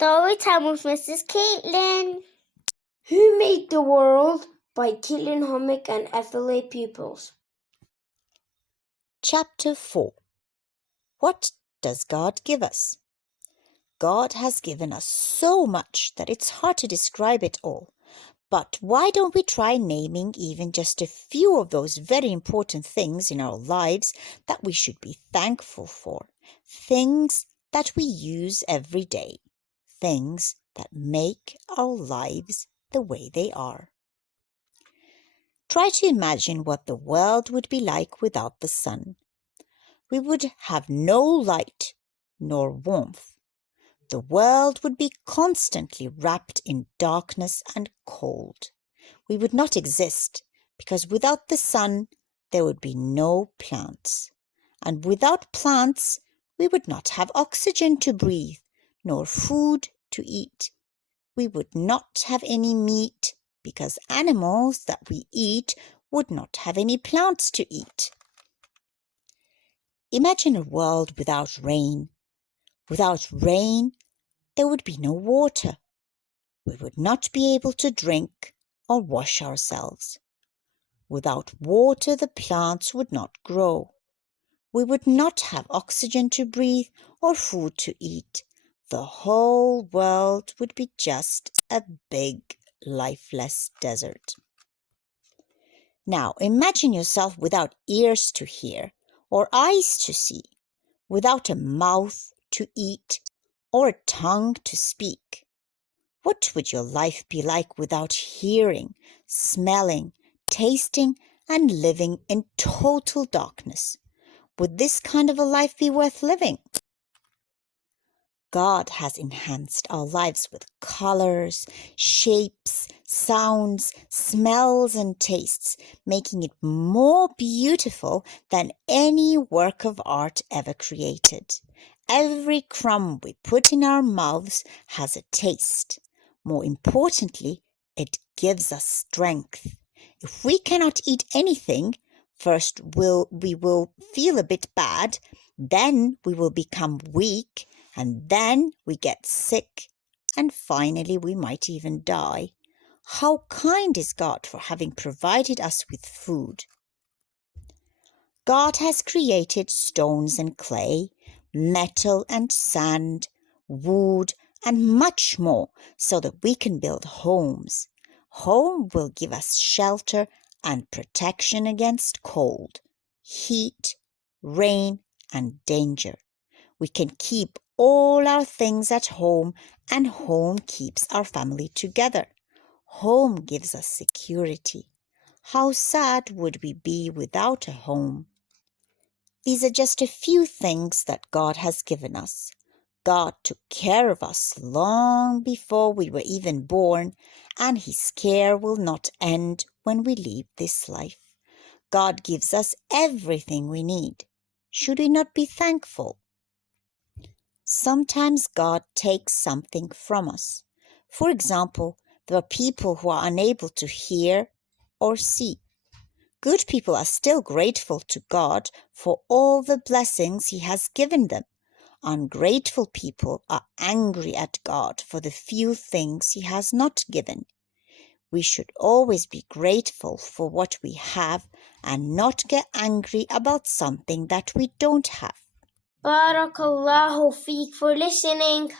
Storytime with Mrs. Caitlin. Who Made the World? By Caitlin Homick and FLA pupils. Chapter 4. What does God give us? God has given us so much that it's hard to describe it all. But why don't we try naming even just a few of those very important things in our lives that we should be thankful for? Things that we use every day. Things that make our lives the way they are. Try to imagine what the world would be like without the sun. We would have no light nor warmth. The world would be constantly wrapped in darkness and cold. We would not exist because without the sun there would be no plants. And without plants we would not have oxygen to breathe, nor food to eat. We would not have any meat because animals that we eat would not have any plants to eat. Imagine a world without rain. Without rain, there would be no water. We would not be able to drink or wash ourselves. Without water, the plants would not grow. We would not have oxygen to breathe or food to eat. The whole world would be just a big, lifeless desert. Now, imagine yourself without ears to hear or eyes to see, without a mouth to eat or a tongue to speak. What would your life be like without hearing, smelling, tasting, and living in total darkness? Would this kind of a life be worth living? God has enhanced our lives with colors, shapes, sounds, smells, and tastes, making it more beautiful than any work of art ever created. Every crumb we put in our mouths has a taste. More importantly, it gives us strength. If we cannot eat anything, first we will feel a bit bad, then we will become weak, and then we get sick, and finally we might even die. How kind is God for having provided us with food? God has created stones and clay, metal and sand, wood, and much more so that we can build homes. Home will give us shelter and protection against cold, heat, rain, and danger. We can keep all our things at home, and home keeps our family together. Home gives us security. How sad would we be without a home? These are just a few things that God has given us. God took care of us long before we were even born, and His care will not end when we leave this life. God gives us everything we need. Should we not be thankful? Sometimes God takes something from us. For example, there are people who are unable to hear or see. Good people are still grateful to God for all the blessings He has given them. Ungrateful people are angry at God for the few things He has not given. We should always be grateful for what we have and not get angry about something that we don't have. Barakallahu feek for listening.